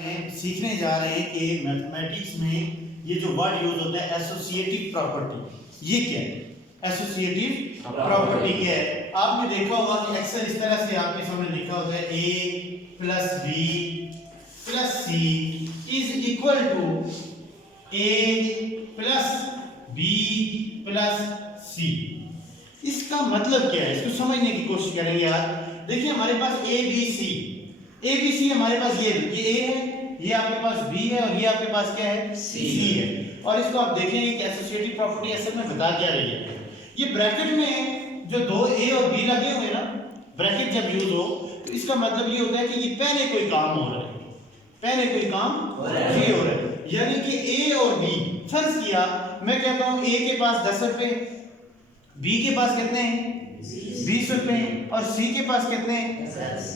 सीखने जा रहे हैं कि मैथमेटिक्स में ये जो वर्ड यूज होता है एसोसिएटिव प्रॉपर्टी, ये क्या है? एसोसिएटिव प्रॉपर्टी क्या है? आपने देखा होगा कि अक्सर इस तरह से आपके सामने लिखा होता है a plus B plus C is equal to a plus B plus C. इसका मतलब क्या है? इसको समझने की कोशिश करेंगे यार। देखिए हमारे पास ए बी सी हमारे पास ये ए है, ये आपके पास बी है और ये आपके पास क्या है? सी है। और इसको आप देखेंगे कि एसोसिएटिव प्रॉपर्टी असल में बता क्या रही है। ये ब्रैकेट में जो दो ए और बी लगे हुए ना, ब्रैकेट जब यूज हो तो इसका मतलब ये होता है कि ये पहले कोई काम हो रहा है, पहले कोई काम ये हो रहा है। यानी कि ए और बी, फर्ज किया मैं कहता हूं ए के पास 10 रुपए, बी के पास कितने हैं? 20 रुपए और सी के पास कितने हैं?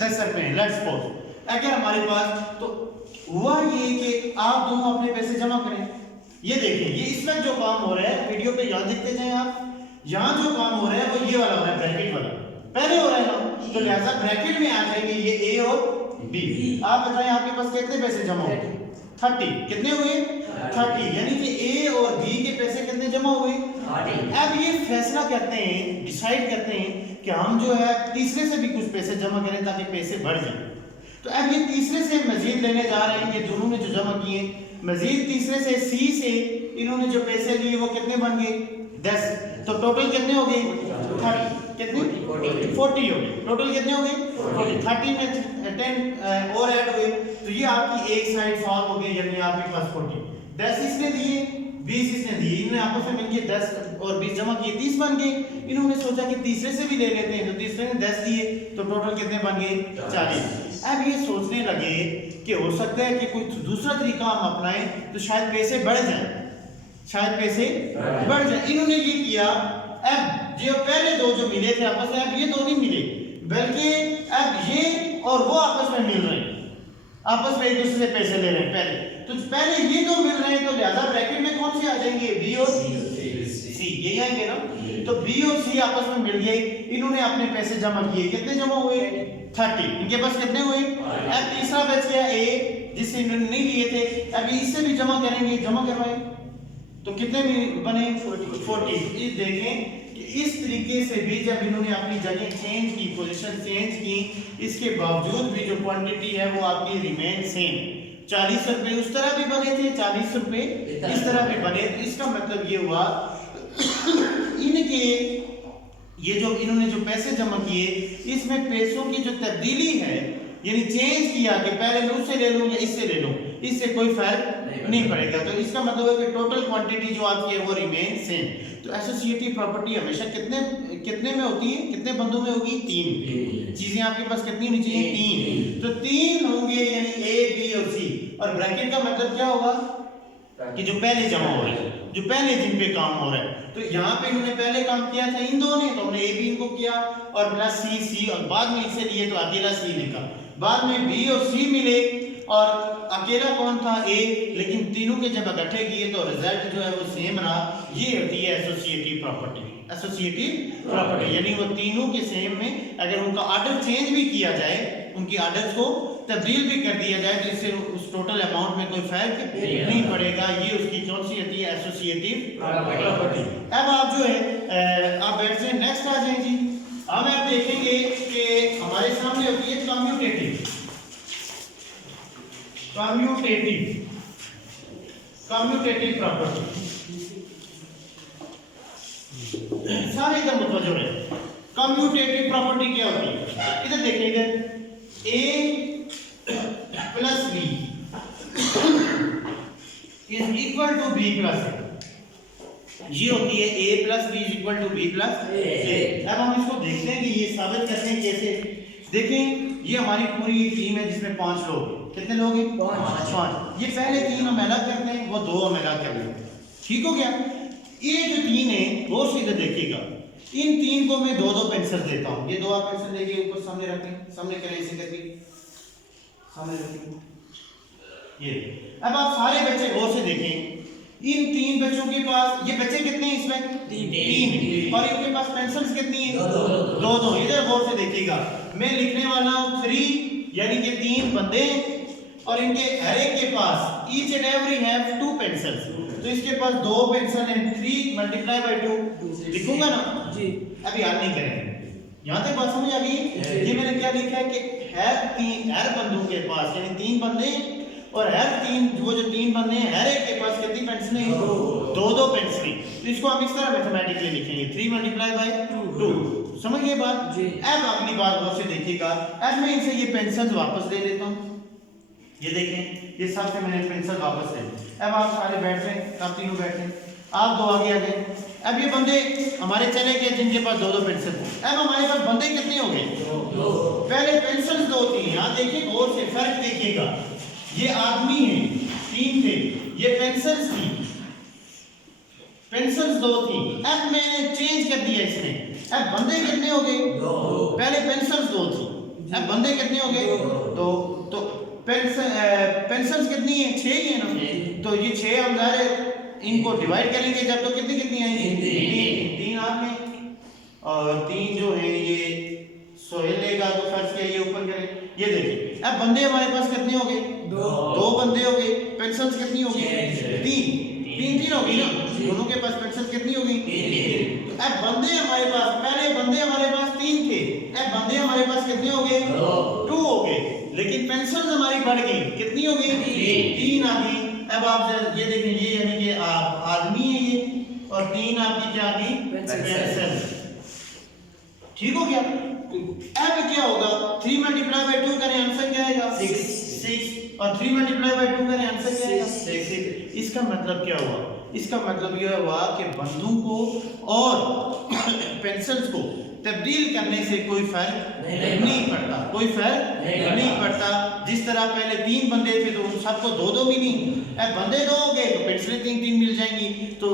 10 रुपए हैं। लेट्स सपोज अगर हमारे पास तो हुआ ये कि आप दोनों अपने पैसे जमा करें। ये देखें, ये इस वक्त जो काम हो रहा है वीडियो पे यहां देखते जाएं आप, यहां जो काम हो रहा है वो ये वाला हो रहा है, ब्रैकेट वाला पहले हो रहा है ना, तो लिहाजा ब्रैकेट में आ जाएंगे ये ए और बी। आप बताएं आपके पास कितने पैसे जमा हुए? 30। कितने हुए? 30। यानी कि ए और बी के पैसे कितने जमा हुए? 30। अब ये फैसला करते हैं, डिसाइड करते हैं कि हम जो है तीसरे से भी कुछ पैसे जमा करें ताकि पैसे बढ़ जाएं। तो अब ये तीसरे से मजीद लेने जा रहे हैं, ये दोनों ने जो जमा किए मजीद तीसरे से सी से इन्होंने जो पैसे लिए वो कितने बन गए? 10। तो टोटल कितने हो गए? 30। कितने? 40 हो गए। टोटल कितने हो गए? 40। 30 में 10 और ऐड हुए तो ये आपकी एक साइड सॉल्व हो गई, यानी आपके पास 40। 10 इसने दिए, 20 इसने दिए, इन्होंने आपस में मिलके 10 और 20 जमा किए, 30 बन गए। इन्होंने सोचा कि तीसरे से भी ले लेते हैं, तो तीसरे ने 10 दिए, तो टोटल कितने बन गए? 40। अब ये सोचने लगे कि हो सकता है कि कोई दूसरा तरीका हम अपनाएं तो शायद पैसे बढ़ जाएं, शायद पैसे बढ़ जाएं। इन्होंने ये किया, अब जो पहले दो जो मिले थे आपस में, अब ये दो नहीं मिले, बल्कि अब ये और वो आपस में मिल रहे हैं, आपस में एक दूसरे से पैसे ले रहे हैं। पहले ये दो मिल रहे हैं, तो लिहाजा ब्रैकेट में कौन से आ जाएंगे? बी और सी, यही आएंगे ना। तो बी और सी आपस में मिल गए, इन्होंने अपने पैसे जमा किए। कितने जमा हुए? 30। इनके पास कितने हुए? अब तीसरा बच गया ए, जिससे इन्होंने नहीं लिए थे, अभी इससे भी जमा करेंगे, जमा करवाएं तो कितने बने? 40। ये देखें कि इस तरीके से भी जब इन्होंने अपनी जगह चेंज की, पोजीशन चेंज की, इसके बावजूद भी जो क्वांटिटी है वो आपकी रिमेन सेम। 40 रुपए उस तरह भी बने थे, 40 रुपए इस तरह भी बने। तो इसका मतलब ये हुआ इनके ये जो इन्होंने जो पैसे जमा किए, इसमें पैसों की जो तब्दीली है, यानी चेंज किया कि पहले मैं उससे ले लूं या इससे ले लूं, इससे कोई फर्क नहीं पड़ेगा। तो इसका मतलब है कि टोटल क्वांटिटी जो आपकी है वो रिमेन सेम। तो एसोसिएटिव प्रॉपर्टी हमेशा कितने में होती है? कितने बंदों में होगी? 3 चीजें आपके पास कितनी होनी चाहिए? 3। तो 3 होंगे, यानी ए बी और सी। और ब्रैकेट का मतलब क्या होगा? कि जो पहले जमा हो रहा है, जो पहले जिन पे काम हो रहा है। तो यहाँ पे इन्होंने पहले काम किया था इन दो ने, तो हमने ए बी इनको किया और प्लस सी, और बाद में इसे लिए तो अकेला सी लिखा। बाद में बी और सी मिले और अकेला कौन था? ए, लेकिन तीनों के जब इकट्ठे किए तो रिजल्ट जो है वो सेम रहा। ये होती है एसोसिएटिव प्रॉपर्टी। एसोसिएटिव प्रॉपर्टी यानी वो तीनों के सेम में अगर उनका ऑर्डर चेंज भी किया जाए, उनकी ऑर्डर्स को तब्दील भी कर दिया जाए, तो इससे उस टोटल अमाउंट में कोई फर्क नहीं पड़ेगा। ये उसकी कौन सी होती है? Associative property. अब आप जो है आप बैठ जाए, नेक्स्ट आ जाए जी। अब आप देखेंगे कि हमारे सामने होती है कम्यूटेटिव प्रॉपर्टी। सारे इधर मुतवज्जो रहे। कम्यूटेटिव प्रॉपर्टी क्या होती है? इधर देखिए, इधर a plus B is equal to B plus A. ये होती है a plus B is equal to B plus A. अब हम इसको देखते हैं कि ये साबित करते हैं कैसे। देखें, ये हमारी पूरी टीम है जिसमें 5 लोग। कितने लोग हैं? 5। ये पहले 3 हम अलग करते हैं, वो 2 हम अलग कर लेते हैं। ठीक हो गया? ये जो 3 है वो सीधे देखिएगा, इन 3 को मैं 2-2 पेंसिल देता हूं। ये 2 आप पेंसिल लेके ऊपर सामने रखें, सामने करें, ऐसे करके सामने रखें। ये अब आप सारे बच्चे गौर से देखें, इन 3 बच्चों के पास, ये बच्चे कितने हैं इसमें? 3। और इनके पास पेंसिल्स कितनी है? 2-2। इधर गौर से देखिएगा, मैं लिखने वाला हूं 3, यानी कि 3 बंदे और इनके हर एक के पास each and every have 2 pencils, तो इसके पास 2 पेंसिल हैं, 3 मल्टीप्लाई बाय 2 लिखूंगा ना जी। अभी याद नहीं करेंगे, यहां तक बात समझ आ गई। ये मैंने क्या लिखा है कि हर बंदों के पास यानी 3 बंदे और जो 3 बंदे हैं हर एक के पास कितनी पेंसिलें हैं? 2 पेंसिलें। तो इसको हम इस तरह मैथमेटिकली लिखेंगे 3 मल्टीप्लाई बाय 2। समझ गए बात जी। अब अगली बात गौर से देखिएगा, अब मैं इनसे ये पेंसिल्स वापस ले लेता हूं। ये देखें ये सबसे मैंने पेंसिल वापस ले ली। अब आप सारे बैठ रहे हैं, आप तीनों बैठ रहे हैं, आप 2 आगे आ गए। अब ये बंदे हमारे चले गए जिनके पास 2 पेंसिल। अब हमारे पास बंदे कितने हो गए? 2। पहले पेंसिल्स 2 थी, यहां देखिए गौर से फर्क देखिएगा, ये आदमी हैं 3 थे, ये पेंसिल्स थी, पेंसिल्स 2 थी। अब मैंने चेंज कर दिया इसने, अब बंदे कितने हो गए? 2। पहले पेंसिल्स 2 थी, अब बंदे कितने हो गए? 2। तो पेंसिल्स कितनी है? 6 ही है ना, तो ये 6 हम ज़ाहिर इनको डिवाइड करेंगे जब, तो कितनी आएंगी? 3 आप में और 3 जो है ये सोहेल लेगा, तो फर्ज किया ये ऊपर करें। ये देखिए अब बंदे हमारे पास कितने हो गए? 2 बंदे हो गए। पेंसिल्स कितनी हो गई? 3 हो गई ना, दोनों के पास पेंसिल्स कितनी हो गई? 3। अब बंदे हमारे पास, पहले बंदे हमारे पास 3 थे, अब बंदे हमारे पास कितने हो गए? 2 हो गए, लेकिन पेंसिल्स हमारी बढ़ गई, कितनी हो गई? 3 आ गई। अब आप ये देखें, ये यानी कि आप आदमी है ये, और 3 आपकी क्या आ गई? पेंसिल। ठीक हो गया। अब क्या होगा? 3 मल्टीप्लाई बाय 2 करें, आंसर क्या आएगा? 6। और 3 मल्टीप्लाई बाय 2 करें, आंसर क्या आएगा? 6। इसका मतलब क्या हुआ? इसका मतलब यह हुआ कि बंदूक को और पेंसिल्स को तब्दील करने से कोई फर्क नहीं पड़ता, कोई फर्क नहीं पड़ता। जिस तरह पहले 3 बंदे थे तो उन सबको 2 मिली, अब बंदे 2 हो गए तो पेंसिलें 3 मिल जाएंगी। तो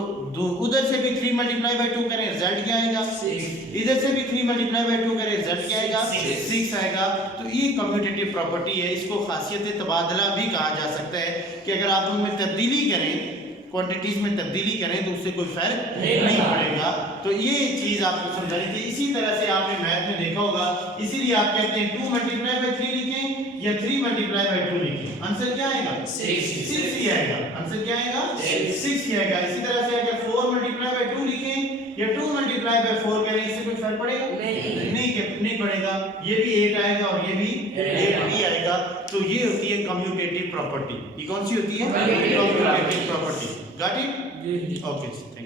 उधर से भी 3 मल्टीप्लाई बाय 2 करें, रिजल्ट क्या आएगा? 6। इधर से भी 3 मल्टीप्लाई बाय 2 करें, रिजल्ट क्या आएगा? 6 आएगा। तो ये कम्यूटेटिव प्रॉपर्टी है, इसको खासियत तबादला भी कहा जा सकता है कि अगर आप उनमें तब्दीली करें, क्वांटिटीज में तब्दीली करें तो उससे कोई फर्क नहीं पड़ेगा। तो ये चीज आपको समझानी थी। इसी तरह से आपने मैथ में देखा होगा, इसीलिए आप कहते हैं 2 मल्टीप्लाई बाय 3 लिखें या 3 मल्टीप्लाई बाय 2 लिखें, आंसर क्या आएगा? 6 ही आएगा। आंसर क्या आएगा? 6 ही आएगा। इसी तरह से अगर 4 मल्टीप्लाई बाय 2 लिखें या 2 मल्टीप्लाई बाय 4 करें, इससे कोई फर्क पड़ेगा? नहीं पड़ेगा। ये भी 8 आएगा और ये भी 8 ही आएगा। तो ये होती है कम्यूटेटिव प्रॉपर्टी। ये कौन सी होती है? Commutative property. Got it? Okay.